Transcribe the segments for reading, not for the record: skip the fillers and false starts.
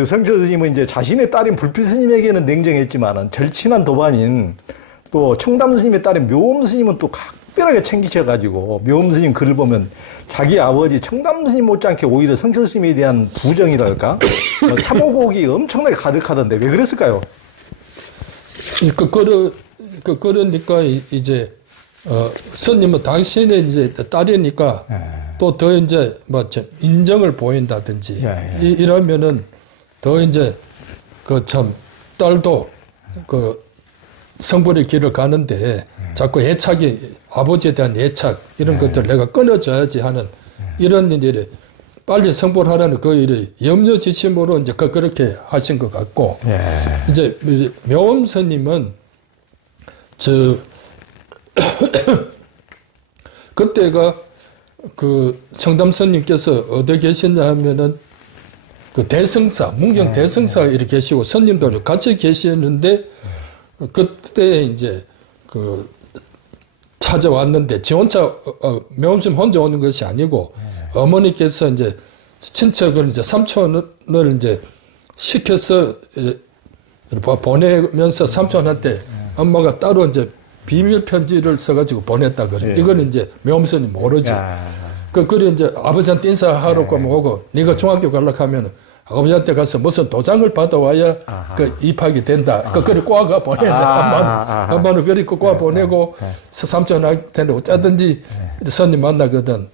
성철 스님은 이제 자신의 딸인 불필 스님에게는 냉정했지만은 절친한 도반인 또 청담 스님의 딸인 묘엄 스님은 또 각별하게 챙기셔가지고 묘엄 스님 글을 보면 자기 아버지 청담 스님 못지않게 오히려 성철 스님에 대한 부정이랄까 사모곡이 엄청나게 가득하던데 왜 그랬을까요? 그러니까 이제 스님은 당신의 이제 딸이니까 또 더 이제 뭐 인정을 보인다든지 이러면은 더 이제 그 참 딸도 그 성불의 길을 가는데 자꾸 애착이 아버지에 대한 애착 이런 것들 내가 끊어줘야지 하는 이런 일이 빨리 성불하라는 그 일을 염려지심으로 이제 그렇게 하신 것 같고 이제 묘엄 스님은 그때가 그 청담 스님께서 어디 계시냐 하면은 그 대성사, 문경 대성사 이렇게 계시고 스님도 같이 계시는데 그때 이제 그 찾아왔는데 지 혼자 묘엄 스님 혼자 오는 것이 아니고 어머니께서 이제 친척을 이제 삼촌을 이제 시켜서 보내면서 삼촌한테 엄마가 따로 이제 비밀 편지를 써가지고 보냈다 그래. 이거는 이제 묘엄 스님 모르지. 그래 이제 아버지한테 인사하러 오고 네가 중학교 가려고 하면 아버지한테 가서 무슨 도장을 받아와야 그 입학이 된다. 그래 꼬아가 보낸다. 엄마는 그리고 꼬아 보내고 삼촌한테는 어쩌든지 스님 만나거든.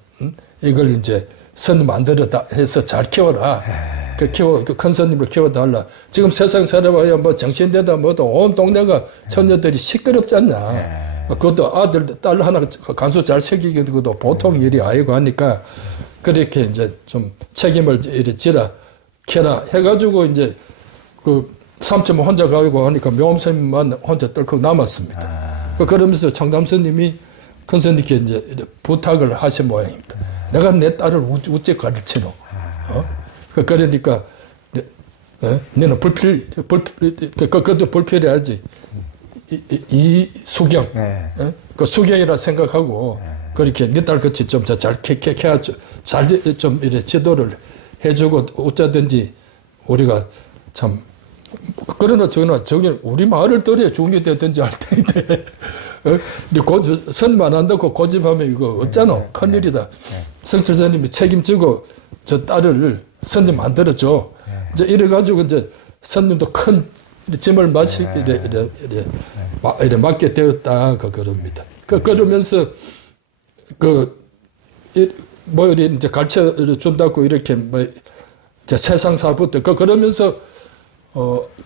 이걸 이제 스님 만들었다 해서 잘 키워라. 그 큰 스님을 키워달라. 지금 세상 살아봐야 뭐 정신되다 뭐도 온 동네가 처녀들이 시끄럽지 않냐. 그것도 아들, 딸 하나 간수 잘 시키기도 보통 일이 아니고 하니까 그렇게 이제 좀 책임을 이리 지라, 캐라 해가지고 이제 그 삼촌 혼자 가고 하니까 묘엄 스님만 혼자 떨컥 남았습니다. 그러면서 청담 스님이 큰 스님께 이제 부탁을 하신 모양입니다. 내가 내 딸을 어째 가르치노? 그러니까 너는 그것도 불필요하지. 이 수경, 그 수경이라 생각하고 그렇게 네 딸 같이 좀 잘 좀 이래 지도를 해주고 어쩌든지 우리가 참 그러나 저기 우리 마을을 들여 중이 되든지 할 텐데 선만 한다고 고집하면 이거 어쩌노 큰일이다. 성철 스님이 책임지고 저 딸을 선님 만들어줘. 이제 이래가지고 이제 선님도 큰 짐을 이래 맡게 되었다. 그럽니다. 그러면서 뭐 이제 가르쳐 준다고 이렇게 뭐 세상사부터 그러면서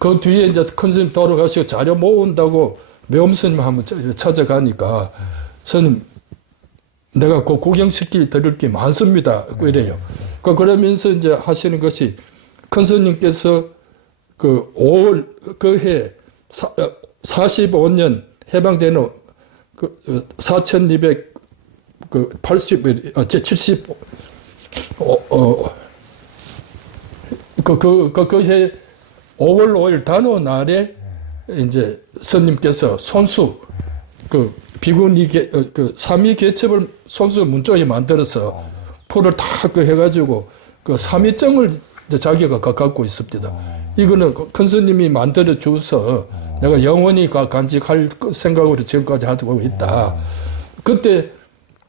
그 뒤에 이제 큰 스님 돌아가시고 자료 모은다고 묘엄 스님 한번 찾아가니까 스님 내가 그 구경시킬 드릴 게 많습니다. 이래요. 그러면서 이제 하시는 것이 큰 스님께서 그 5월 그 해 45년 해방되는 그 4200 그 80, 70, 그 해 5월 5일 단오 날에 이제 스님께서 손수 그 비구니 그 삼위 개첩을 손수 문조에 만들어서 풀을 다 그 해가지고 그 삼위정을 자기가 갖고 있습니다. 이거는 큰 스님이 만들어 줘서 내가 영원히 간직할 생각으로 지금까지 하고 있다. 그때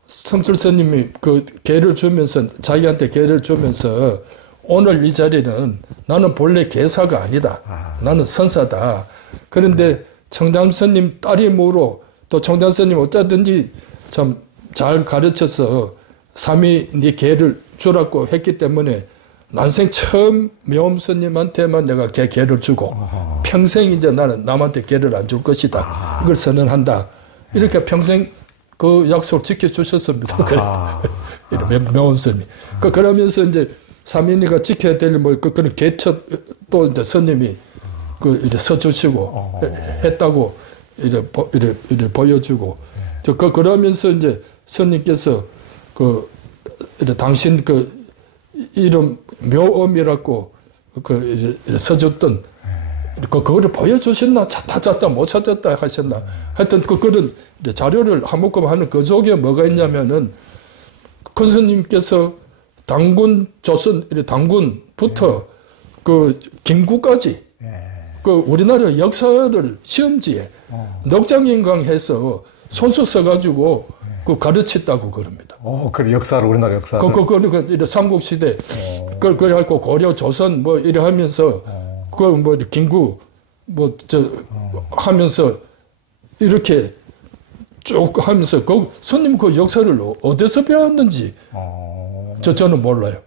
성철 스님이 그 계를 주면서 자기한테 계를 주면서 오늘 이 자리는 나는 본래 계사가 아니다. 나는 선사다. 그런데 청담 스님 딸이므로 또 청담 스님 어쩌든지 좀 잘 가르쳐서 삼위 네 계를 주라고 했기 때문에 난생 처음 묘엄 스님한테만 내가 계를 주고 평생 이제 나는 남한테 계를 안 줄 것이다. 이걸 선언한다. 이렇게 평생 그 약속을 지켜주셨습니다. 묘엄 스님. 그러면서 이제 삼인이가 지켜야 될 뭐 그런 계첩 또 이제 스님이 이래 써주시고 했다고 이래 보여주고 그러면서 이제 스님께서 이래 당신 이름 묘엄이라고 이래 써줬던 그거를 보여주셨나 찾았다 못 찾았다 하셨나 하여튼 그런 자료를 한묶음 하는 그 속에 뭐가 있냐면은 큰 스님께서 당군 조선 당군부터 그 김구까지 그 우리나라 역사를 시험지에 넉장인강 해서 손수 써가지고 그 가르쳤다고 그럽니다. 그래 역사를 우리나라 역사를. 그 삼국시대 그래갖고 고려 조선 뭐 이래 하면서 그 뭐 김구 뭐 저 하면서 이렇게 쭉 하면서 그 손님 그 역사를 어디서 배웠는지 저는 몰라요.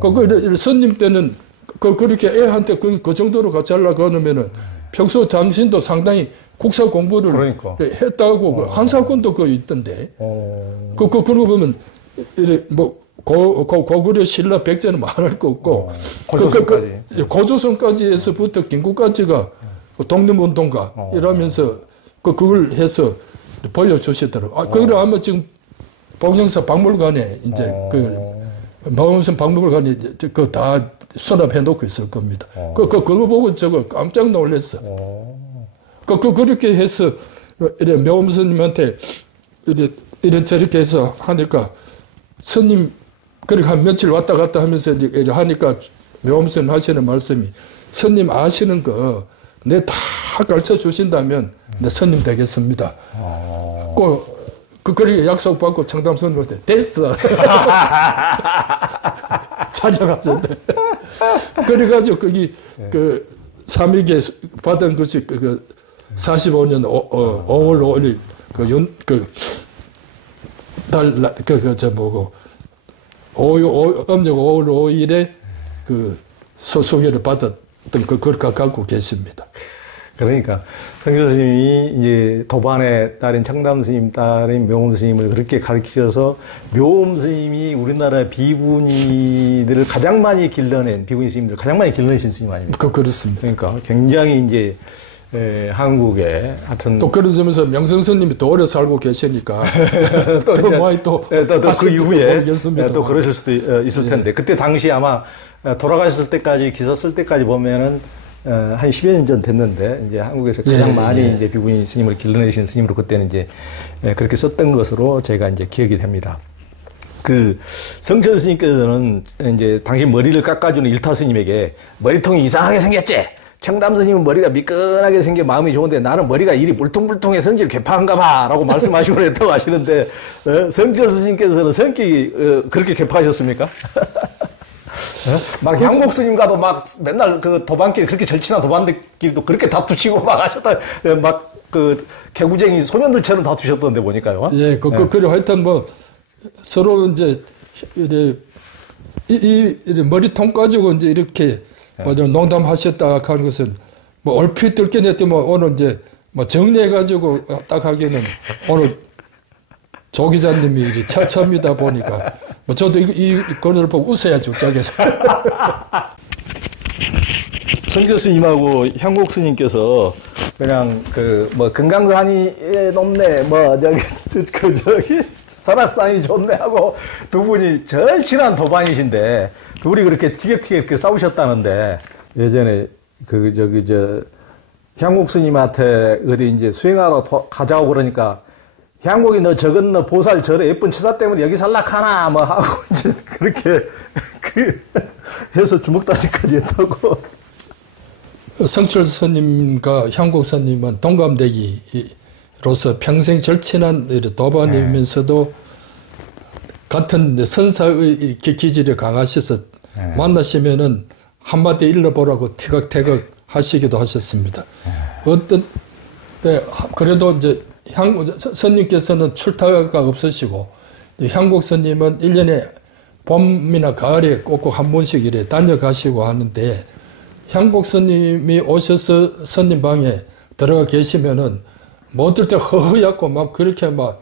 그 손님 때는 그렇게 애한테 그 정도로 같이 하려고 하면은 평소 당신도 상당히 국사 공부를 그러니까. 했다고 한사군도 그 있던데. 그러고 보면 이래 뭐 고구려 신라 백제는 말할 거 없고 고조선까지 고조선까지 해서부터 김구까지가 독립운동가 이러면서 그걸 해서 보여주시더라고요. 그걸 아마 지금 봉영사 박물관에 이제 봉영사 박물관에 그 다 수납해 놓고 있을 겁니다. 그거 보고 저거 깜짝 놀랐어. 그렇게 해서 묘음 스님한테 이래 저렇게 해서 하니까 스님 그렇게 한 며칠 왔다 갔다 하면서 이제 하니까 묘음 스님 하시는 말씀이 스님 아시는 거 내 다 가르쳐 주신다면 내 스님 되겠습니다. 그렇게 약속 받고 청담 스님한테 됐어. 찾아가셨네. 그래가지고 거기 그 삼위계 받은 것이 그 45년 5월 5일 음력 5월 5일에 그 소개를 받았던 그걸 갖고 계십니다. 그러니까 성철 스님이 이제 도반의 딸인 청담 스님 딸인 묘음 스님을 그렇게 가르치셔서 묘음 스님이 우리나라 비구니들을 가장 많이 길러낸 비구니 스님들 가장 많이 길러내신 스님 아닙니까? 그렇습니다. 그러니까 굉장히 이제 한국에 하여튼 또 그러면서 명성 스님이 또 오래 살고 계시니까 또 많이 또 그 이후에 또 뭐. 그러실 수도 있을 텐데 그때 당시 아마 돌아가셨을 때까지 기사 쓸 때까지 보면은 한 10여 년 전 됐는데 이제 한국에서 가장 많이 이제 비구니 스님을 길러내신 스님으로 그때는 이제 그렇게 썼던 것으로 제가 이제 기억이 됩니다. 그 성철 스님께서는 이제 당신 머리를 깎아주는 일타 스님에게 머리통이 이상하게 생겼지. 청담 스님은 머리가 미끈하게 생겨 마음이 좋은데 나는 머리가 이리 물퉁물퉁해 성질 괴팍한가 봐 라고 말씀하시고 그랬다고 하시는데 성철 스님께서는 성격이 그렇게 괴팍하셨습니까? 막 향복 스님과도 막 맨날 그 도반길 그렇게 절친한 도반길도 그렇게 다투치고 막 하셨다. 막 그 개구쟁이 소년들처럼 다투셨던데 보니까요. 예, 그래 하여튼 뭐 서로 이제 이 머리통 가지고 이제 이렇게 뭐 농담하셨다 하는 것은 뭐 얼핏 들긴 했더니 뭐 오늘 이제 뭐 정리해가지고 딱 하기에는 오늘 조 기자님이 이제 처음이다 보니까 뭐 저도 이 글을 보고 웃어야죠, 저기서. 성 교수님하고 향곡 스님께서 그냥 그 뭐 금강산이 높네, 뭐 저기 설악산이 좋네 하고 두 분이 절친한 도반이신데 둘이 그렇게 티격태격 싸우셨다는데 예전에 향곡 스님한테 어디 이제 수행하러 가자고 그러니까 향곡이 너 저건 너 보살 저래 예쁜 처자 때문에 여기 살락하나 뭐 하고 이제 그렇게 해서 주먹다지까지 했다고. 성철 스님과 향곡 스님은 동갑내기로서 평생 절친한 도반이면서도 같은 선사의 기질이 강하셔서 만나시면은 한마디 일러보라고 티격태격 하시기도 하셨습니다. 그래도 이제 스님께서는 출타가 없으시고 향곡 스님은 1년에 봄이나 가을에 꼭꼭 한 번씩 이래 다녀가시고 하는데 향곡 스님이 오셔서 스님 방에 들어가 계시면은 뭐 어떨 때 허허얗고 막 그렇게 막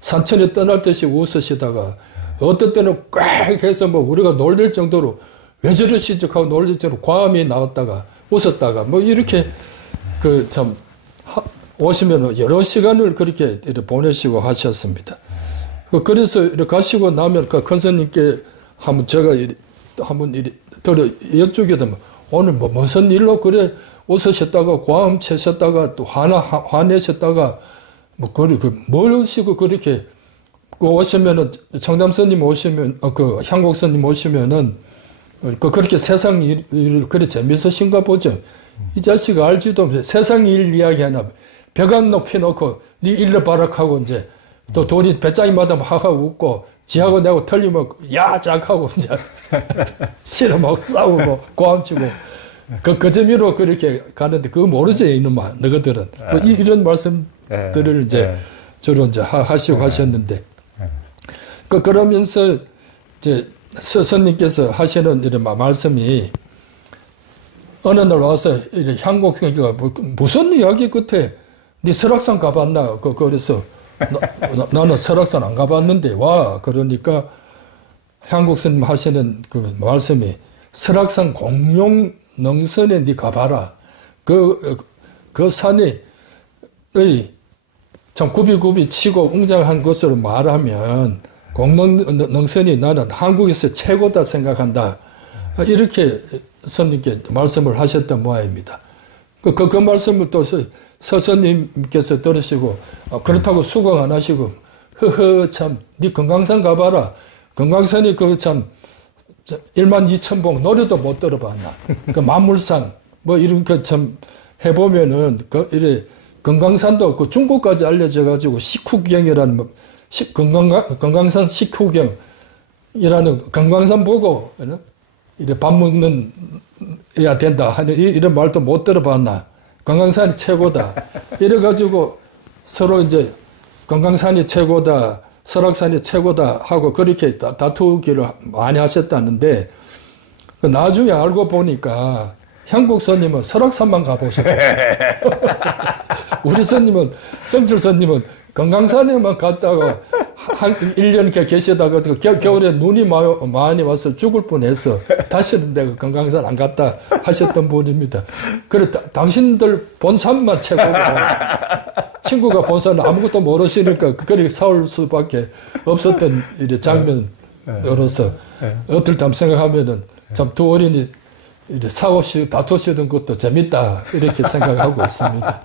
산천에 떠날 듯이 웃으시다가 어떨 때는 꽉 해서 뭐 우리가 놀릴 정도로 왜 저러시지 하고 놀릴 정도로 과음이 나왔다가 웃었다가 뭐 이렇게 그 참 오시면 여러 시간을 그렇게 보내시고 하셨습니다. 그래서 이렇게 가시고 나면 그 큰스님께 한번 제가 한번 들어 여쭈게 되면 오늘 뭐 무슨 일로 그래 웃으셨다가 과음 채셨다가 또 화내셨다가 뭐 뭘 하시고 그렇게 오시면은 청담 스님 오시면 그 향곡 스님 오시면은 그렇게 세상 일을 그래 재밌으신가 보죠. 이 자식 알지도 못해. 세상 일 이야기 하나 벽안 높이 놓고 네 일러 바락하고 이제 또 돈이 배짱이마다 하하고 웃고 지하고 내고 틀리면 야 짝하고 이제 싫어하고 싸우고 고함치고 그 재미로 그렇게 가는데 그거 모르지 이놈아 너희들은 뭐 이런 말씀들을 이제 주로 이제 하시고 하셨는데 그러면서 이제 스님께서 하시는 이런 말씀이 어느 날 와서 향곡생이가 무슨 이야기 끝에 네 설악산 가봤나 그래서 나는 설악산 안 가봤는데 와 그러니까 향곡스님 하시는 그 말씀이 설악산 공룡 능선에 네 가봐라 그 산이 참 굽이굽이 치고 웅장한 것으로 말하면 공룡능선이 나는 한국에서 최고다 생각한다 이렇게 스님께 말씀을 하셨던 모양입니다. 그 말씀을 또 서스님께서 들으시고 그렇다고 수긍 안 하시고 허허 참 네 금강산 가봐라. 금강산이 그 참 12,000봉 노래도 못 들어봤나. 그 만물상 뭐 이런 거 참 해보면은 이래 금강산도 그 중국까지 알려져 가지고 식후경이라는 금강산 식후경이라는 금강산 보고 이래 밥 먹는 해야 된다 하는 이런 말도 못 들어봤나. 금강산이 최고다. 이래가지고 서로 이제 금강산이 최고다, 설악산이 최고다 하고 그렇게 다투기를 많이 하셨다는데 나중에 알고 보니까 향국 스님은 설악산만 가보셨고 우리 스님은 성철 스님은 금강산에만 갔다가 한 1년 이렇게 계시다가 겨울에 눈이 많이 와서 죽을 뻔해서 다시는 내가 금강산 안 갔다 하셨던 분입니다. 그래 당신들 본 산만 최고고 친구가 본 산은 아무것도 모르시니까 그렇게 싸울 수밖에 없었던 이런 장면으로서 어떨 때 생각하면은 참 두 어린이 싸우시 다투시던 것도 재밌다 이렇게 생각하고 있습니다.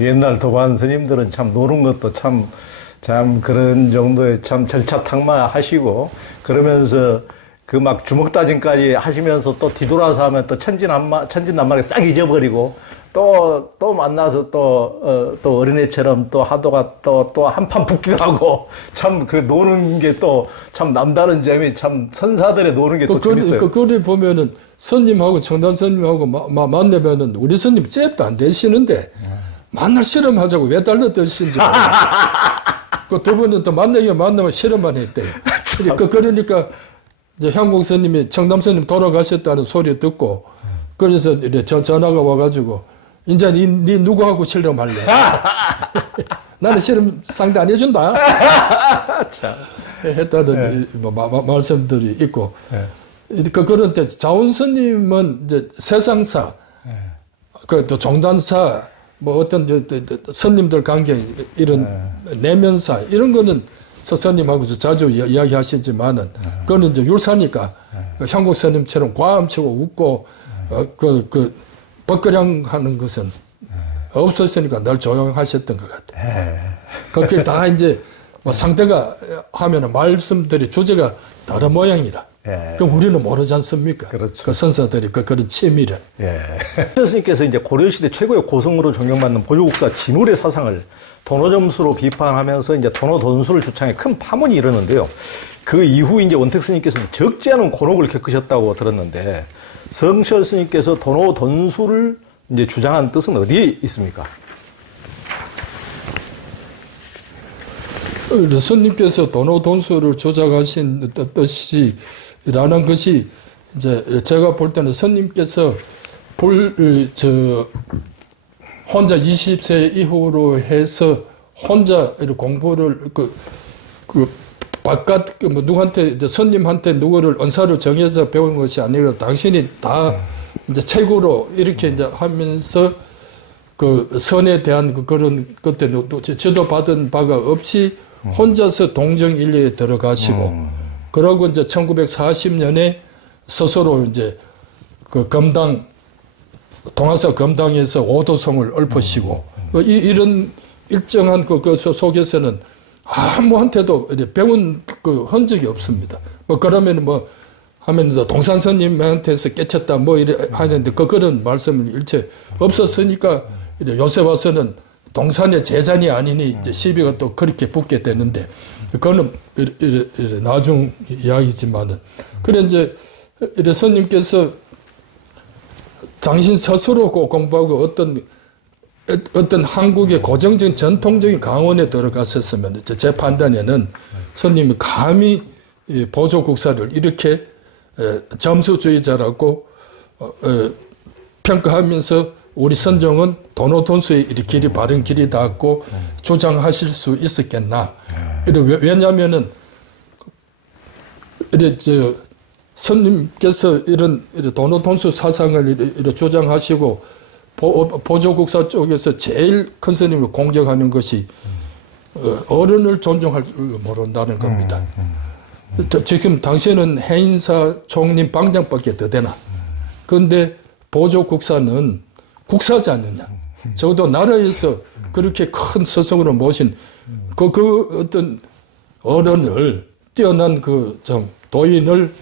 옛날 도반 스님들은 참 노는 것도 참 그런 정도의 참 절차탕마하시고 그러면서 그 막 주먹 다짐까지 하시면서 또 뒤돌아서 하면 또 천진난만하게 싹 잊어버리고 또 만나서 또 어린애처럼 또 하다가 또 한판 붙기도 하고 참 그 노는 게 또 참 남다른 재미 참 선사들의 노는 게 또 재밌어요. 거기 보면은 스님하고 청단 스님하고 만나면은 우리 스님 잽도 안 되시는데 만날 실험하자고 왜 달려드신지 그 두 분은 또 만나면 실험만 했대요. 그러니까 이제 향공 스님이 청담 스님 돌아가셨다는 소리 듣고 그래서 이제 전화가 와가지고 이제 니 누구하고 실험할래? 나는 실험 상대 안 해준다. 했다는 말씀들이 있고 그런 때 자원 스님은 이제 세상사 또 종단사 뭐 어떤 스님들 관계 이런 내면사 이런 거는 스님하고 자주 이야기하시지만은 그거는 이제 율사니까 향국 스님처럼 과음치고 웃고 벅거량하는 것은 없었으니까 늘 조용하셨던 것 같아요. 그렇게 다 이제 뭐 상대가 하면은 말씀들이 주제가 다른 모양이라. 그럼 우리는 모르지 않습니까? 그렇죠. 그 선사들이 그런 치밀을. 스님께서 이제 고려시대 최고의 고성으로 존경받는 보유국사 진울의 사상을 도노점수로 비판하면서 이제 도노돈수를 주창해 큰 파문이 일었는데요. 그 이후 이제 원택 스님께서 적지 않은 곤혹을 겪으셨다고 들었는데 성철 스님께서 도노돈수를 이제 주장한 뜻은 어디에 있습니까? 스님께서 도노돈수를 주장하신 뜻이라는 것이 이제 제가 볼 때는 스님께서 혼자 20세 이후로 해서 혼자 공부를 바깥 뭐 누구한테 이제 스님한테 누구를 은사를 정해서 배운 것이 아니라 당신이 다 이제 책으로 이렇게 이제 하면서 그 선에 대한 그런 것들 지도받은 바가 없이 혼자서 동정일리에 들어가시고 그러고 이제 1940년에 스스로 이제 그 검당 동아사 검당에서 오도성을 읊으시고 이런 일정한 그 속에서는 아무한테도 배운 그 흔적이 없습니다. 뭐 그러면 뭐 하면 동산 스님한테서 깨쳤다 뭐 이래 하는데 그런 말씀은 일체 없었으니까 요새 와서는 동산의 재산이 아니니 이제 시비가 또 그렇게 붙게 되는데 그거는 나중 이야기지만은 그래 이제 스님께서 당신 스스로 공부하고 어떤 한국의 고정적인 전통적인 강원에 들어갔었으면 제 판단에는 스님이 감히 보조국사를 이렇게 점수주의자라고 평가하면서 우리 선종은 도노돈수의 길이 바른 길이 닿고 주장하실 수 있었겠나. 왜냐하면은 선님께서 이런 도노돈수 사상을 주장하시고 보조국사 쪽에서 제일 큰 스님을 공격하는 것이 어른을 존중할 줄 모른다는 겁니다. 지금 당시에는 해인사 총림 방장밖에 더 되나. 그런데 보조국사는 국사지 않느냐. 적어도 나라에서 그렇게 큰 스승으로 모신 그 어떤 어른을 뛰어난 도인을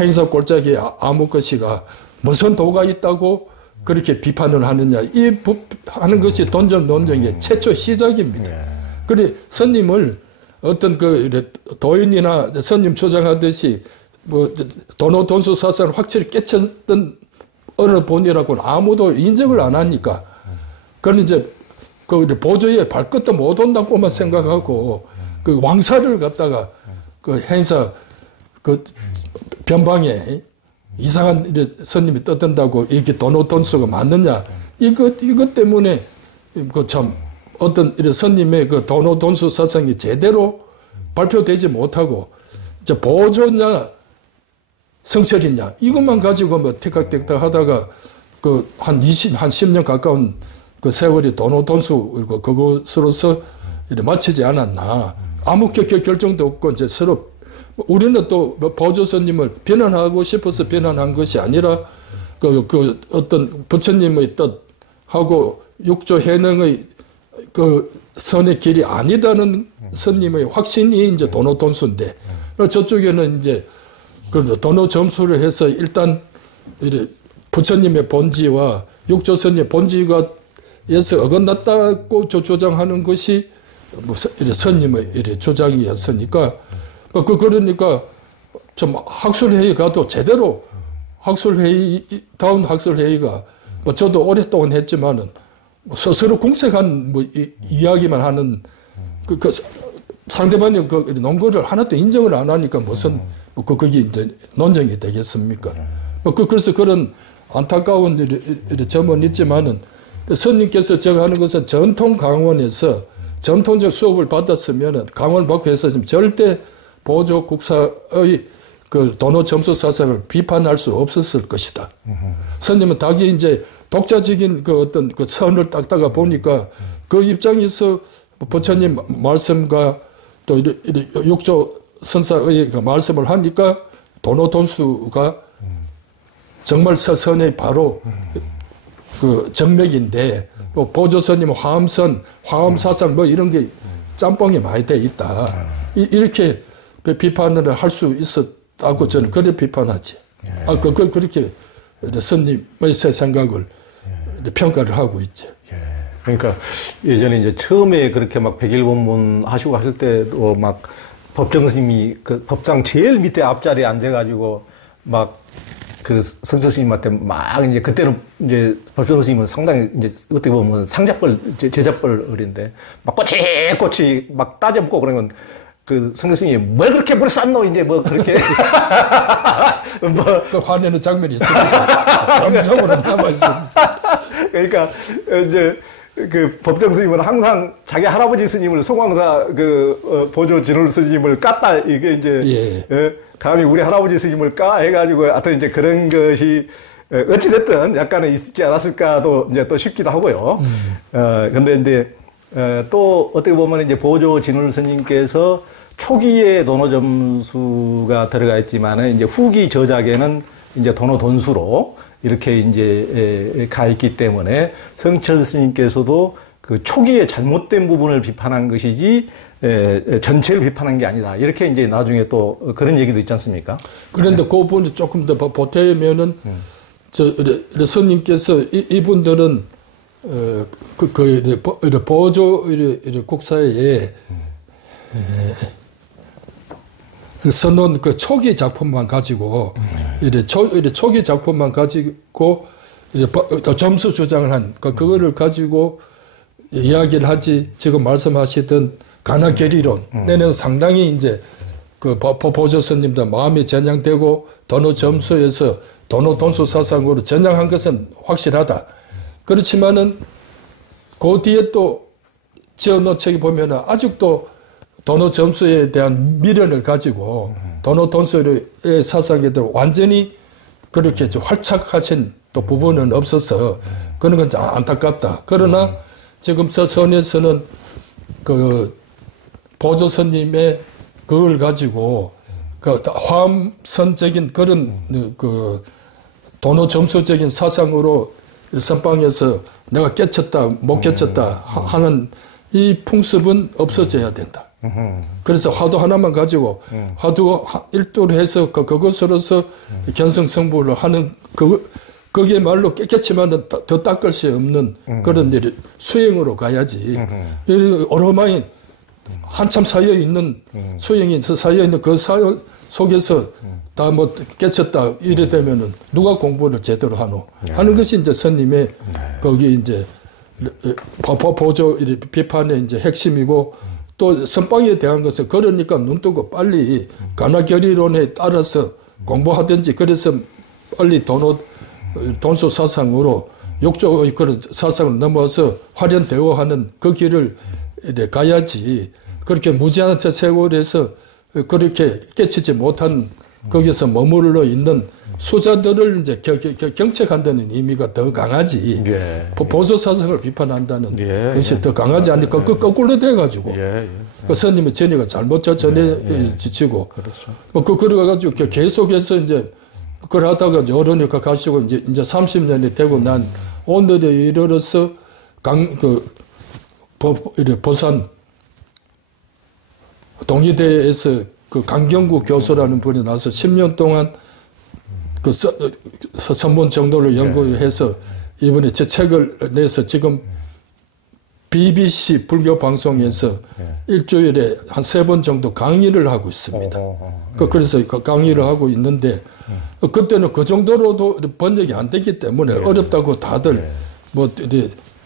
해인사 꼴짝이 아무것이가 무슨 도가 있다고 그렇게 비판을 하느냐. 하는 것이 돈점 논쟁의 최초 시작입니다. 그래, 스님을 어떤 도인이나 스님 주장하듯이 도노돈수 사상을 확실히 깨쳤던 어느 본이라고는 아무도 인정을 안 하니까. 그건 이제 보조에 발끝도 못 온다고만 생각하고 왕사를 갖다가 행사 변방에 이상한 스님이 떠든다고 이렇게 도노돈수가 맞느냐. 이것 때문에 참 어떤 스님의 도노돈수 사상이 제대로 발표되지 못하고 이제 보조냐 성철이냐 이것만 가지고 뭐 택각택각 하다가 한 10년 가까운 세월이 도노돈수 그것으로서 마치지 않았나. 아무 결정도 없고 이제 서로 우리는 또 보조 스님을 비난하고 싶어서 비난한 것이 아니라 어떤 부처님의 뜻하고 육조 해능의 선의 길이 아니다는 스님의 확신이 이제 도노돈수인데 저쪽에는 이제 도노 점수를 해서 일단 부처님의 본지와 육조 스님의 본지가 에서 어긋났다고 주장하는 것이 스님의 주장이었으니까 그러니까 좀 학술회의 가도 제대로 다운 학술회의가 저도 오랫동안 했지만은 스스로 궁색한 이야기만 하는 상대방이 논거를 하나도 인정을 안 하니까 무슨 그게 이제 논쟁이 되겠습니까? 그래서 그런 안타까운 점은 있지만은 스님께서 제가 하는 것은 전통 강원에서 전통적 수업을 받았으면은 강원을 받고 해서 지금 절대 보조 국사의 도노 점수 사상을 비판할 수 없었을 것이다. 스님은 자기 이제 독자적인 어떤 선을 닦다가 보니까 그 입장에서 부처님 말씀과 또 육조 선사의 말씀을 하니까 도노돈수가 정말 선의 바로 정맥인데 보조스님 화엄선, 화엄사상 이런 게 짬뽕이 많이 돼 있다. 이렇게 비판을 할 수 있었다고 저는 그래 비판하지. 그렇게 스님의 새 생각을 평가를 하고 있죠. 그러니까 예전에 이제 처음에 그렇게 막 백일본문 하시고 하실 때도 막 법정 스님이 법상 제일 밑에 앞자리에 앉아가지고 막 성철 스님한테 막 이제 그때는 이제 법정 스님은 상당히 이제 어떻게 보면 상자벌 제자벌인데 막 꼬치꼬치 막 따져먹고 그러면 성철 스님이 뭘 그렇게 물에 쌌노 이제 그렇게 화내는 장면이 있습니다. 감성으로 남아 있습니다. 그러니까 이제 법정 스님은 항상 자기 할아버지 스님을 송황사 보조 진울 스님을 깠다 이게 이제 감히 우리 할아버지 스님을 까 해가지고 하여튼 이제 그런 것이 어찌됐든 약간은 있지 않았을까도 이제 또 싶기도 하고요. 근데 이제 또 어떻게 보면 이제 보조 진울 스님께서 초기에 도노 점수가 들어가 있지만은 이제 후기 저작에는 이제 도노 돈수로 이렇게 이제 가 있기 때문에 성철 스님께서도 그 초기에 잘못된 부분을 비판한 것이지 전체를 비판한 게 아니다. 이렇게 이제 나중에 또 그런 얘기도 있지 않습니까? 그런데 그 부분을 조금 더 보태면은 스님께서 이분들은 보조 국사에 써놓은 그 초기 작품만 가지고 초기 작품만 가지고 점수 주장을 한 그거를 가지고 이야기를 하지 지금 말씀하시던 가나결의론 내는 상당히 이제 그 보조 스님들 마음이 전향되고 도노 점수에서 도노 돈수 사상으로 전향한 것은 확실하다. 그렇지만은 그 뒤에 또 지어놓책이 보면은 아직도 도노 점수에 대한 미련을 가지고 도노 돈수의 사상에도 완전히 그렇게 활착하신 또 부분은 없어서 그런 건 안타깝다. 그러나 지금 서선에서는 그 보조 스님의 그걸 가지고 그 화엄선적인 그런 그 도노 점수적인 사상으로 선방에서 내가 깨쳤다 못 깨쳤다 하는 이 풍습은 없어져야 된다. 그래서 화두 하나만 가지고 화두 일도를 해서 그것으로서 견성성불을 하는 그게 말로 깨끗이만 더 닦을 수 없는 그런 일이 수행으로 가야지. 어마어마한 한참 쌓여 있는 수행이 쌓여 있는 그 사연 속에서 다 뭐 깨쳤다 이래 되면은 누가 공부를 제대로 하노 하는 것이 이제 스님의 거기 이제 보조 비판의 이제 핵심이고 또 선방에 대한 것은 그러니까 눈 뜨고 빨리 가나결의론에 따라서 공부하든지 그래서 빨리 돈수 사상으로 욕조의 그런 사상을 넘어서 화련 대화하는 그 길을 가야지 그렇게 무제한 세월에서 그렇게 깨치지 못한 거기서 머물러 있는 수자들을 이제 경책한다는 의미가 더 강하지. 예. 보수 사상을 비판한다는 것이 더 강하지 않으니까 거꾸로 돼가지고. 그 스님의 전의가 잘못 지치고. 그렇죠. 그래가지고 계속해서 이제 그걸 하다가 어려우니까 가시고 이제 30년이 되고 난 오늘에 이르러서 보산 동의대에서 그 강경구 교수라는 분이 나서 10년 동안 그 선문 정도를 연구해서 이번에 제 책을 내서 지금 BBC 불교 방송에서 일주일에 한 3번 정도 강의를 하고 있습니다. 그래서 강의를 하고 있는데 그때는 그 정도로도 번역이 안 됐기 때문에 어렵다고 다들 뭐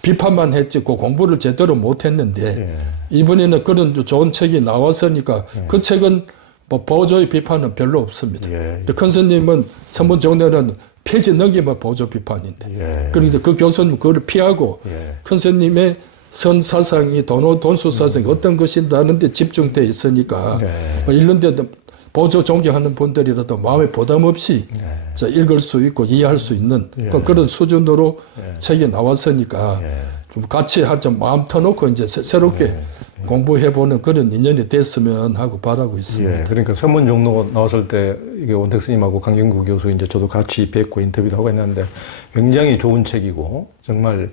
비판만 했지 그 공부를 제대로 못 했는데 이번에는 그런 좋은 책이 나왔으니까 그 책은 뭐 보조의 비판은 별로 없습니다. 큰 스님은 선문 정례는 폐지 넘기면 보조 비판인데 그런데 그 교수는 그걸 피하고 큰 스님의 선 사상이 돈수 사상이 어떤 것인가 하는데 집중되어 있으니까 뭐 이런 데도 보조 존경하는 분들이라도 마음에 부담 없이 읽을 수 있고 이해할 수 있는 그런 수준으로 책이 나왔으니까 좀 같이 좀 마음 터놓고 이제 새롭게 공부해보는 그런 인연이 됐으면 하고 바라고 있습니다. 그러니까 선문 종로 나왔을 때 이게 원택 스님하고 강경구 교수 이제 저도 같이 뵙고 인터뷰도 하고 했는데 굉장히 좋은 책이고 정말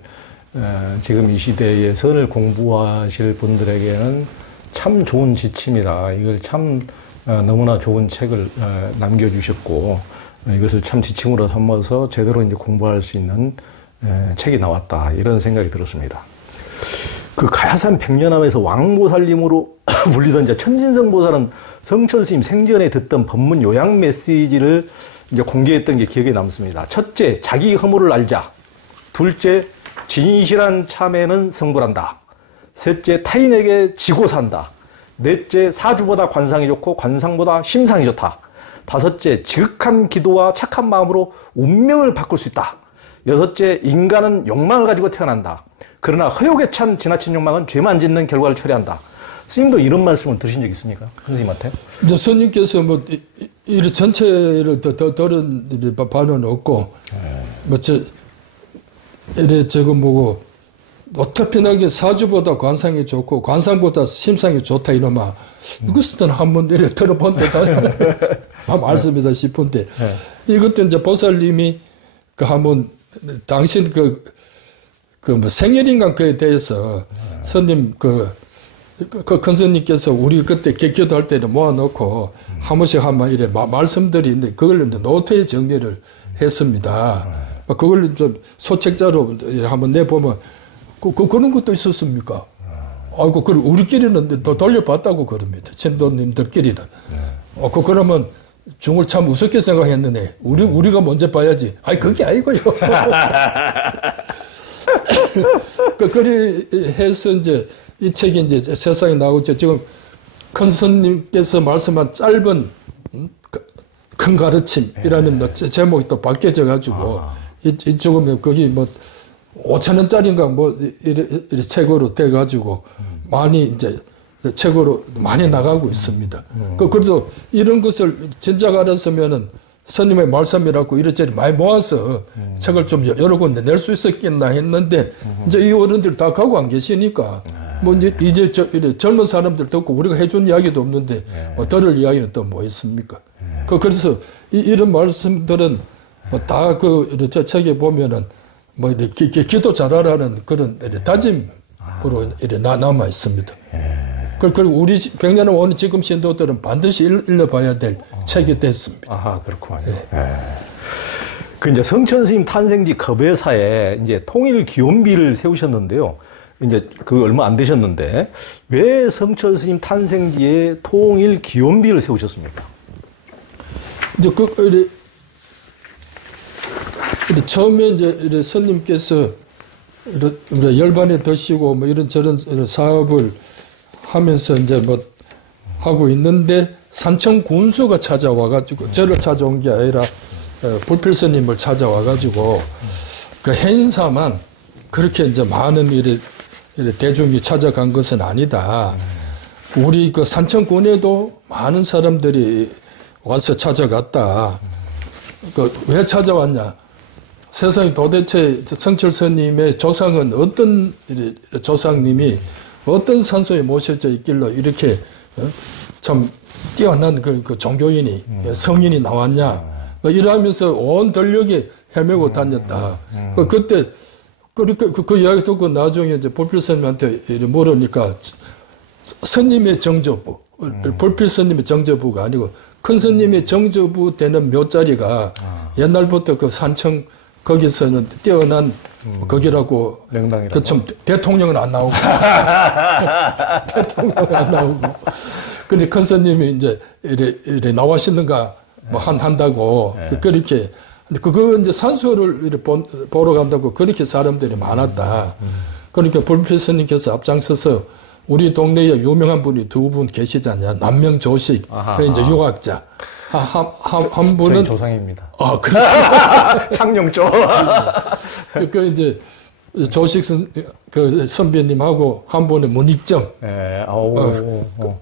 지금 이 시대에 선을 공부하실 분들에게는 참 좋은 지침이다. 이걸 참 너무나 좋은 책을 남겨주셨고 이것을 참 지침으로 삼아서 제대로 이제 공부할 수 있는 책이 나왔다. 이런 생각이 들었습니다. 그 가야산 백년암에서 왕보살님으로 불리던 이제 천진성 보살은 성천 스님 생전에 듣던 법문 요약 메시지를 이제 공개했던 게 기억에 남습니다. 첫째, 자기 허물을 알자. 둘째, 진실한 참회는 성불한다. 셋째, 타인에게 지고 산다. 넷째, 사주보다 관상이 좋고 관상보다 심상이 좋다. 다섯째, 지극한 기도와 착한 마음으로 운명을 바꿀 수 있다. 여섯째, 인간은 욕망을 가지고 태어난다. 그러나 허욕에 찬 지나친 욕망은 죄만 짓는 결과를 초래한다. 스님도 이런 말씀을 들으신 적 있습니까? 선생님한테? 이제 스님께서 뭐, 이 전체를 더 들은 바는 없고, 지금 뭐고, 어떻게나게 사주보다 관상이 좋고, 관상보다 심상이 좋다, 이놈아. 이것은 한번 들어본 데 다 말씀이다 싶은데, 이것도 이제 보살님이 한번 당신 그 뭐 생일인가 그에 대해서 스님 그 큰 스님께서 우리 그때 개교도 할 때는 모아놓고 한 번씩 한번 이래 말씀들이 있는데 그걸 이제 노트에 정리를 했습니다. 그걸 좀 소책자로 한번 내보면 그런 것도 있었습니까? 아이고, 그 우리끼리는 또 돌려봤다고 그럽니다. 신도님들끼리는. 그러면 중을 참 우습게 생각했는데 우리가 먼저 봐야지. 아니 그게 아니고요. 그리 해서 이제 이 책이 이제 세상에 나오죠. 지금 큰 스님께서 말씀한 짧은 큰 가르침이라는 제목이 또 바뀌어져 가지고 이쪽은 거기 뭐 5,000원짜리인가 뭐 이래 책으로 돼 가지고 많이 이제 책으로 많이 나가고 있습니다. 그래도 이런 것을 진작 알았으면은 스님의 말씀이라고 이렇저렇게 많이 모아서 책을 좀 여러 군데 낼 수 있었겠나 했는데 이제 이 어른들 다 가고 안 계시니까 뭐 이제 젊은 사람들 듣고 우리가 해준 이야기도 없는데 뭐 들을 이야기는 또 뭐 있습니까? 그래서 이런 말씀들은 뭐 다 저 책에 보면은 뭐 이렇게 기도 잘하라는 그런 다짐으로 이렇게 남아 있습니다. 그리고 우리 백년은 오는 지금 신도들은 반드시 읽어봐야 될 책이 됐습니다. 아, 그렇군요. 그 이제 성천 스님 탄생지 겁해사에 이제 통일 기원비를 세우셨는데요. 이제 그 얼마 안 되셨는데 왜 성천 스님 탄생지에 통일 기원비를 세우셨습니까? 이제 처음에 이제 스님께서 열반에 드시고 뭐 이런저런 사업을 하면서 이제 뭐 하고 있는데 산청 군수가 찾아와가지고 저를 찾아온 게 아니라 불필스님을 찾아와가지고 그 행사만 그렇게 이제 많은 이래 대중이 찾아간 것은 아니다. 우리 그 산청군에도 많은 사람들이 와서 찾아갔다. 왜 찾아왔냐? 세상에 도대체 성철 스님의 조상은 어떤 조상님이 어떤 산소에 모셔져 있길래 이렇게 참 뛰어난 그 종교인이 성인이 나왔냐? 이러면서 온 전력이 헤매고 다녔다. 그때 그 이야기 듣고 나중에 이제 불필 스님한테 물으니까 스님의 정조부, 불필 스님의 정조부가 아니고 큰 스님의 정조부 되는 묘자리가 옛날부터 그 산청 거기서는 뛰어난 거기라고 그좀 대통령은 안 나오고 대통령은 안 나오고 근데 큰 스님이 이제 이래 나와시는가 뭐 한다고 그렇게 그거 이제 산소를 이렇게 보러 간다고 그렇게 사람들이 많았다. 그러니까 불필 스님께서 앞장서서 우리 동네에 유명한 분이 두 분 계시잖아요. 남명조식 이제 유학자. 한 분은 조상입니다. 아, 그렇죠. 창녕조. 그 이제 조식 그 선배님하고 한 분은 문익점.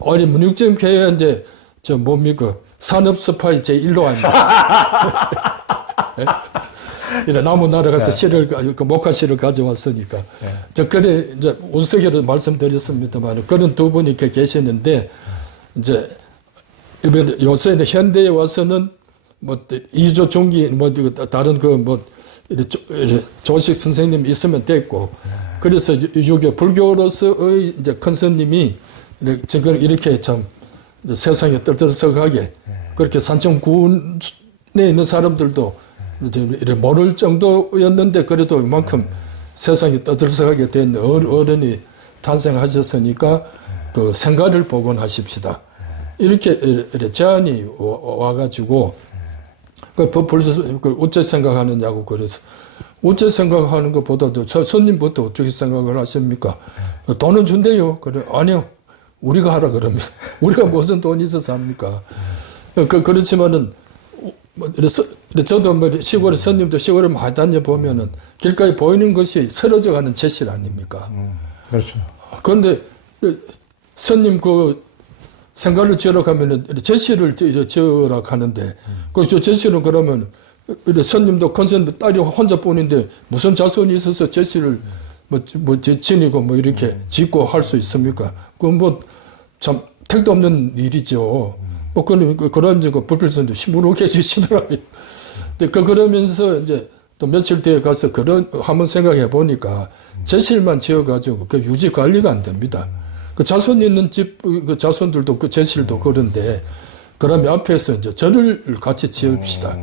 아니 문익점 걔 이제 저 뭡니까 산업 스파이 제1로 아닙니까? 이래 나무 날아가서 실을 그 목화실을 가져왔으니까. 저 그래 이제 우스개로 말씀드렸습니다만 그런 두 분이 이렇게 계시는데 이제 요새 현대에 와서는 뭐 이조 중기 뭐 다른 그 뭐 조식 선생님 있으면 됐고 그래서 유교 불교로서의 이제 큰 스님이 지금 이렇게 참 세상에 떨떠석하게 그렇게 산청군에 있는 사람들도 이제 모를 정도였는데 그래도 이만큼 세상에 떠들썩하게 된 어른이 탄생하셨으니까 그 생가를 복원하십시다. 이렇게 제안이 와가지고 그 어째 생각하느냐고 그래서 어째 생각하는 것보다도 손님부터 어떻게 생각을 하십니까? 돈은 준대요. 그래 아니요. 우리가 하라 그럽니다. 우리가 무슨 돈이 있어서 합니까? 그렇지만은 저도 뭐 시골에 손님도 시골에 많이 다녀보면은 길가에 보이는 것이 쓰러져 가는 제실 아닙니까? 그렇죠. 그런데 손님 그 생가를 지으러 가면은 제실을 지으러 가는데 그 제실은 그러면 손님도 큰 손님도 딸이 혼자뿐인데 무슨 자손이 있어서 제실을 뭐 지니고 뭐 이렇게 짓고 할 수 있습니까? 그건 뭐 참 택도 없는 일이죠. 뭐 그런 그 불필선도 시무룩해지시더라고요. 그러면서 이제 또 며칠 뒤에 가서 한번 생각해 보니까 제실만 지어가지고 그 유지 관리가 안 됩니다. 그 자손 있는 집, 그 자손들도 그 제실도 그런데, 그러면 앞에서 이제 절을 같이 지읍시다.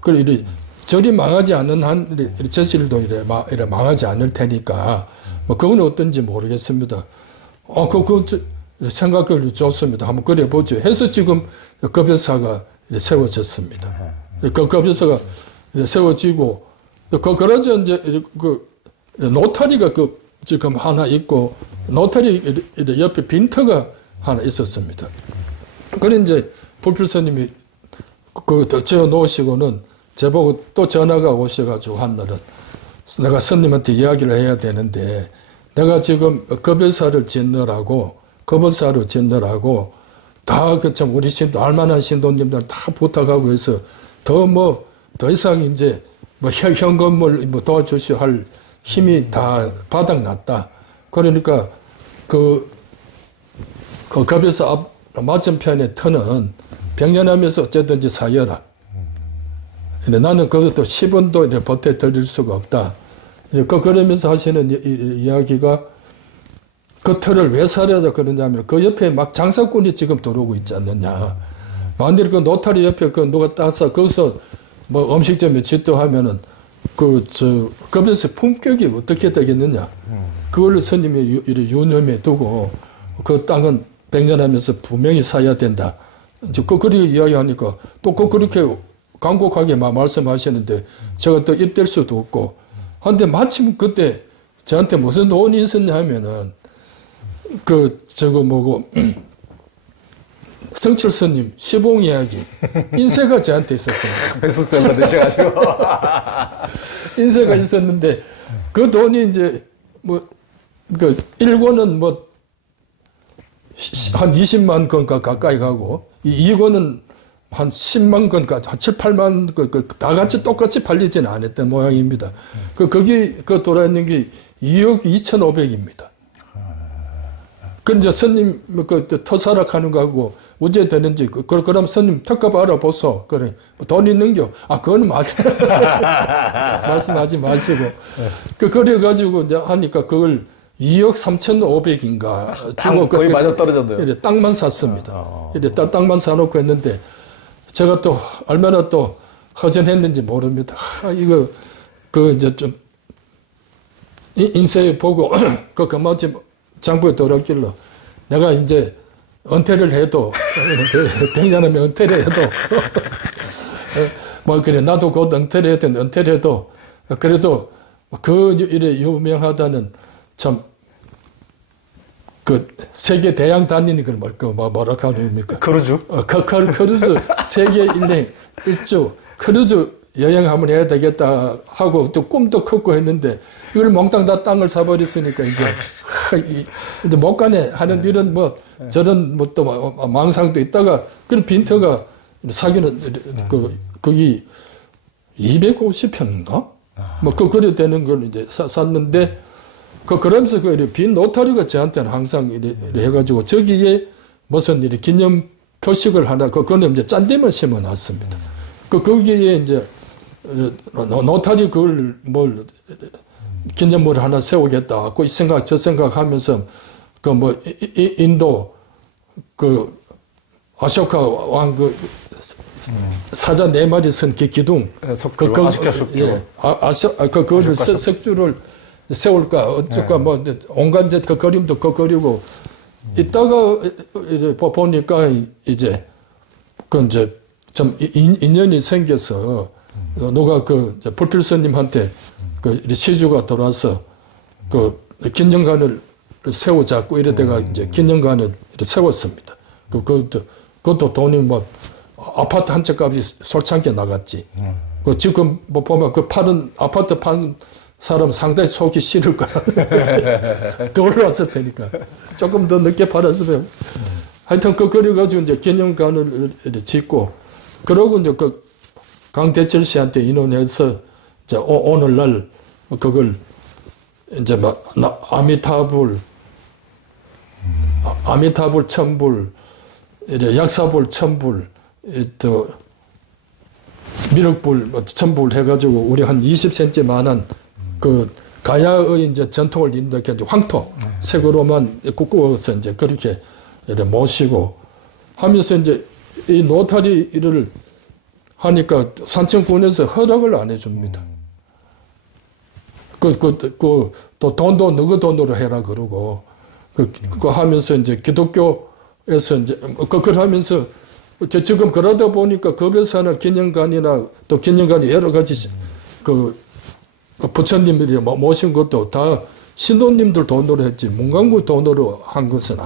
그리고 절이 망하지 않는 한, 제실도 이래 망하지 않을 테니까, 뭐, 그건 어떤지 모르겠습니다. 그거 생각을 좋습니다. 한번 그려보죠. 해서 지금 급여사가 세워졌습니다. 그 급여사가 세워지고, 그러자 이제 노타리가 지금 하나 있고, 노타리 옆에 빈터가 하나 있었습니다. 그래 이제 불필스님이 지어 놓으시고는 저보고 또 전화가 오셔가지고 한 날은 내가 스님한테 이야기를 해야 되는데, 내가 지금 급여사를 짓느라고 다 참 우리 알만한 신도님들 다 부탁하고 해서 더 이상 이제 뭐 현금을 뭐 도와주시오 할 힘이 다 바닥났다. 그러니까 그 급여사 앞 맞은편에 터는 병연하면서 어쨌든지 사여라. 근데 나는 그것도 10원도 이렇게 보태 드릴 수가 없다. 그러면서 하시는 이야기가 그 터를 왜 사려서 그러냐면 그 옆에 막 장사꾼이 지금 들어오고 있지 않느냐. 만일 그 노타리 옆에 누가 따서 거기서 뭐 음식점에 짓도 하면은 급여사 품격이 어떻게 되겠느냐. 그걸로 스님이 유념해 두고 그 땅은 백년하면서 분명히 사야 된다. 이제 그렇게 이야기하니까 또 그렇게 간곡하게 말씀하시는데 제가 또 입댈 수도 없고. 근데 마침 그때 저한테 무슨 돈이 있었냐 하면은 성철 스님 시봉 이야기 인쇄가 저한테 있었습니다. 베스트셀러 되셔가지고 인쇄가 있었는데 그 돈이 이제 일권은 한 20만 건 가까이 가고 2권은 한 10만 건까지 한 7, 8만 다 같이 똑같이 팔리지는 않았던 모양입니다. 거기 돌아있는 게 2억 2,500입니다. 그 이제 스님 터사락하는 거하고 어째 되는지 그럼 스님 턱값 알아보소. 그래 돈 있는겨. 그건 맞아. 말씀하지 마시고. 그래 가지고 이제 하니까 그걸 2억 3,500인가 주고 거의 맞아 떨어졌네요. 이래 땅만 샀습니다. 이래 땅만 사놓고 했는데 제가 또 얼마나 또 허전했는지 모릅니다. 이거 이제 좀 인쇄 보고 그마침 장부에 들어왔길래 내가 이제 은퇴를 해도 100년이면 은퇴를 해도 그래 나도 곧 은퇴를 해도 그래도 이래 유명하다는 참 세계 대양 다니는 걸 뭐라고 합니까? 크루즈? 크루즈 세계 일주 크루즈 여행 한번 해야 되겠다 하고 또 꿈도 컸고 했는데 이걸 몽땅 다 땅을 사버렸으니까 이제 못 가네 하는 일은 저런 또 망상도 있다가 그런 빈터가 사기는 거기 250평인가? 그래 되는 걸 이제 샀는데 그러면서 빈 노타리가 저한테는 항상 이래 해가지고 저기에 무슨 기념 표식을 하나 그거는 이제 짠데만 심어놨습니다. 거기에 이제 노타리 그걸 기념물 하나 세우겠다. 이 생각 저 생각하면서 인도 아쇼카 왕 사자 4마리 쓴 기둥 아쇼카 석주 그거를 석주를 세울까 어쩔까 온갖 그 그림도 그리고 이따가 보니까 이제 이제 좀 인연이 생겨서 누가 불필스님한테 시주가 돌아서 기념관을 세우자고 이러다가 이제 기념관을 세웠습니다. 그것도 돈이 아파트 한 채 값이 솔창게 나갔지. 지금 보면 파는 아파트 판 사람 상당히 속이 싫을 거야. 더 올라왔을 테니까. 조금 더 늦게 팔았으면. 하여튼 그래가지고 이제 기념관을 짓고, 그러고 이제 강대철 씨한테 인원해서 이제 오늘날 그걸 이제 아미타불 1000불, 약사불 1000불, 또 미륵불, 천불 해가지고 우리 한 20cm만한 그 가야의 이제 전통을 인도해 황토 색으로만 꾸꾸어서 이제 그렇게 이렇게 모시고 하면서 이제 이 노타리를 하니까 산청군에서 허락을 안 해줍니다. 또 돈도 너그 돈으로 해라 그러고 그거 하면서 이제 기독교에서 이제 그걸 하면서 지금 그러다 보니까 급여사나 기념관이나 또 기념관이 여러 가지 그 부처님들이 모신 것도 다 신도님들 돈으로 했지 문광부 돈으로 한 것은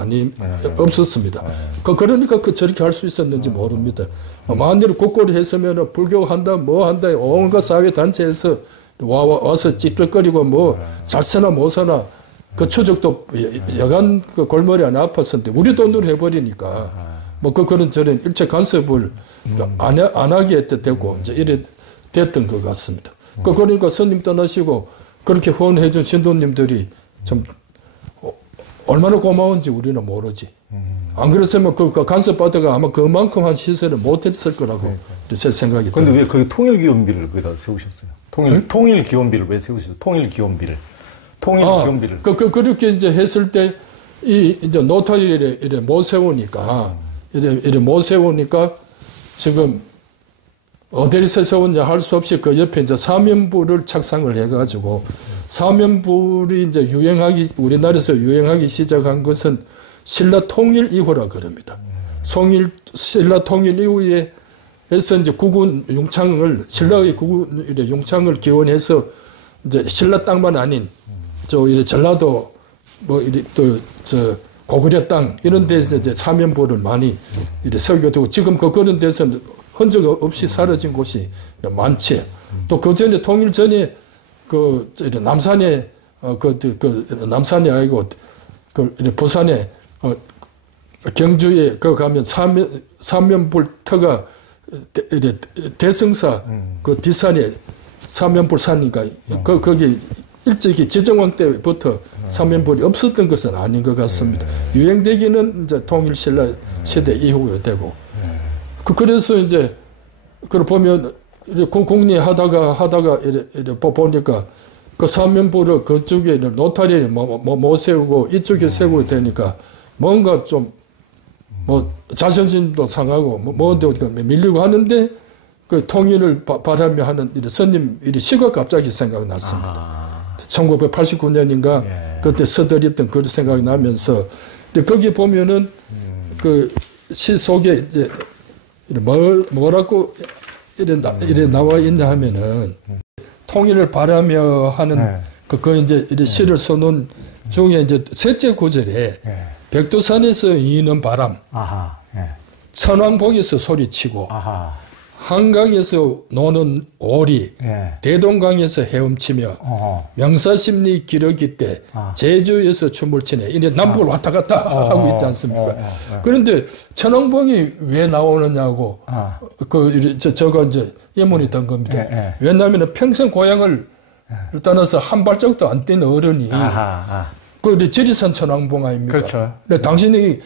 없었습니다. 그러니까 저렇게 할 수 있었는지 모릅니다. 만일 국고를 했으면 불교 한다 뭐 한다 온갖 사회 단체에서 와서 찌릿거리고 뭐 잘 사나 못 사나 그 추적도 여간 그 골머리 안 아팠었는데 우리 돈으로 해버리니까 뭐 그런 저런 일체 간섭을 안 하게 되고 이제 이래 됐던 것 같습니다. 그러니까 스님 떠나시고 그렇게 후원해준 신도님들이 참 얼마나 고마운지 우리는 모르지. 안 그랬으면 그 간섭받다가 아마 그만큼 한 시설을 못했을 거라고 제 생각이 듭니다. 그런데 왜 그 통일기원비를 거기다 세우셨어요? 통일기원비를 왜 세우셨어요? 통일기원비를. 그렇게 이제 했을 때 이제 노타리를 이래 못 세우니까 이래 못 세우니까 지금 어디서 세웠냐 할 수 없이 그 옆에 이제 사면불을 착상을 해가지고 사면불이 이제 우리나라에서 유행하기 시작한 것은 신라 통일 이후라 그럽니다. 신라 통일 이후에 해서 이제 국군 신라의 국군 용창을 기원해서 이제 신라 땅만 아닌 이래 전라도 뭐 저 고구려 땅 이런 데서 이제 사면불을 많이 이래 설교되고 지금 그런 데서는 흔적 없이 사라진 곳이 많지. 또 그 전에 통일 전에 남산에 남산이 아니고 부산에 경주에 가면 삼면불터가 대승사 그 뒷산에 삼면불산이니까 거기 일찍이 지정왕 때부터 삼면불이 없었던 것은 아닌 것 같습니다. 유행되기는 이제 통일신라 시대 이후에 되고. 그래서 이제 그걸 보면 국리하다가 이래 보니까 그 삼면불을 그쪽에 노타리에 못 세우고 이쪽에 세우고 되니까 뭔가 좀 뭐 자존심도 상하고 뭐도 밀리고 하는데 그 통일을 바라며 하는 스님 시가 갑자기 생각났습니다. 1989년인가 그때 서들였던 그런 생각이 나면서 거기 보면은 그 시 속에 이제 뭐라고 이래 나와 있냐 하면은 통일을 바라며 하는 그 이제 이래 시를 써놓은 중에 이제 셋째 구절에 백두산에서 이는 바람, 천왕봉에서 소리치고, 한강에서 노는 오리, 대동강에서 헤엄치며, 명사심리 기러기 때 제주에서 춤을 추네. 이래 남북을 왔다 갔다 하고 있지 않습니까? 그런데 천왕봉이 왜 나오느냐고, 저거 이제 예문이 된 겁니다. 왜냐하면 평생 고향을 떠나서 한 발짝도 안 뛴 어른이, 그 지리산 천왕봉 아닙니까? 그렇죠. 근데 당신이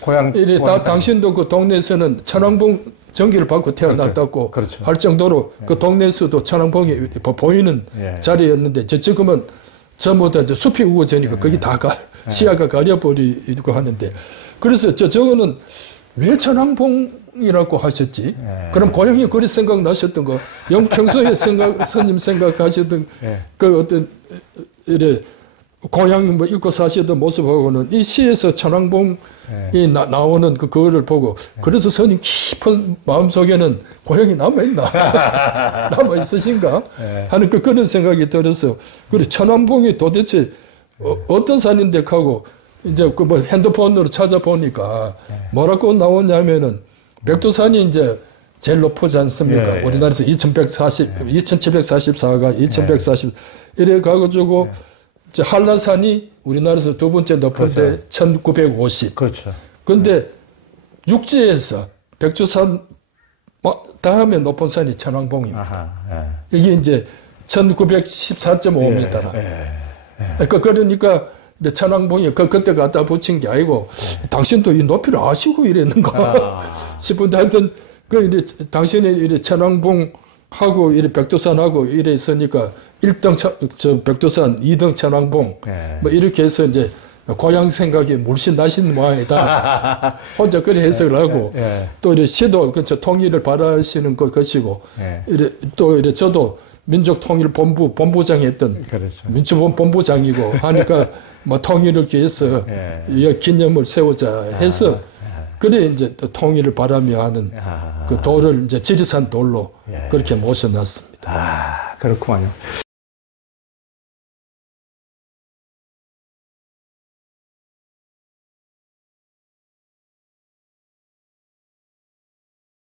당신도 그 동네에서는 천왕봉 전기를 받고 태어났다고 그렇죠. 할 정도로 그 동네에서도 천왕봉이 보이는 자리였는데 지금은 전부 다 이제 숲이 우거지니까 거기 다 시야가 가려버리고 하는데 그래서 저거는 왜 천왕봉이라고 하셨지? 그럼 고향이 그리 생각나셨던 거, 영평소에 스님 생각하셨던 그 어떤 이래 고향 뭐 읽고 사시던 모습하고는 이 시에서 천왕봉이 나오는 그거를 보고 그래서 스님 깊은 마음속에는 고향이 남아있나 남아있으신가 하는 그런 생각이 들어서 그래 천왕봉이 도대체 어떤 산인데 하고 이제 그 뭐 핸드폰으로 찾아보니까 뭐라고 나오냐면은 백두산이 이제 제일 높지 않습니까? 우리나라에서 2744가 2140 이래 가가지고 한라산이 우리나라에서 두 번째 높은데 그렇죠. 1950. 그렇죠. 근데 육지에서 백두산 다음에 높은 산이 천왕봉입니다. 이게 이제 1914.5m. 그러니까 천왕봉이 그때 갖다 붙인 게 아니고 당신도 이 높이를 아시고 이랬는가 싶은데 하여튼 당신이 천왕봉 하고 이래 백두산하고 이래 있으니까 1등 저 백두산, 2등 천왕봉 뭐 이렇게 해서 이제 고향 생각이 물씬 나신 모양이다. 혼자 그래 해석을 하고 또 이래 시도 그저 통일을 바라시는 것이고 이래 또 이래 저도 민족통일본부 본부장 했던 그렇죠. 민주본부장이고 하니까 뭐 통일을 위해서 이 기념을 세우자 해서 그래 이제 또 통일을 바라며 하는 그 돌을 이제 지리산 돌로 그렇게 모셔놨습니다. 그렇구만요.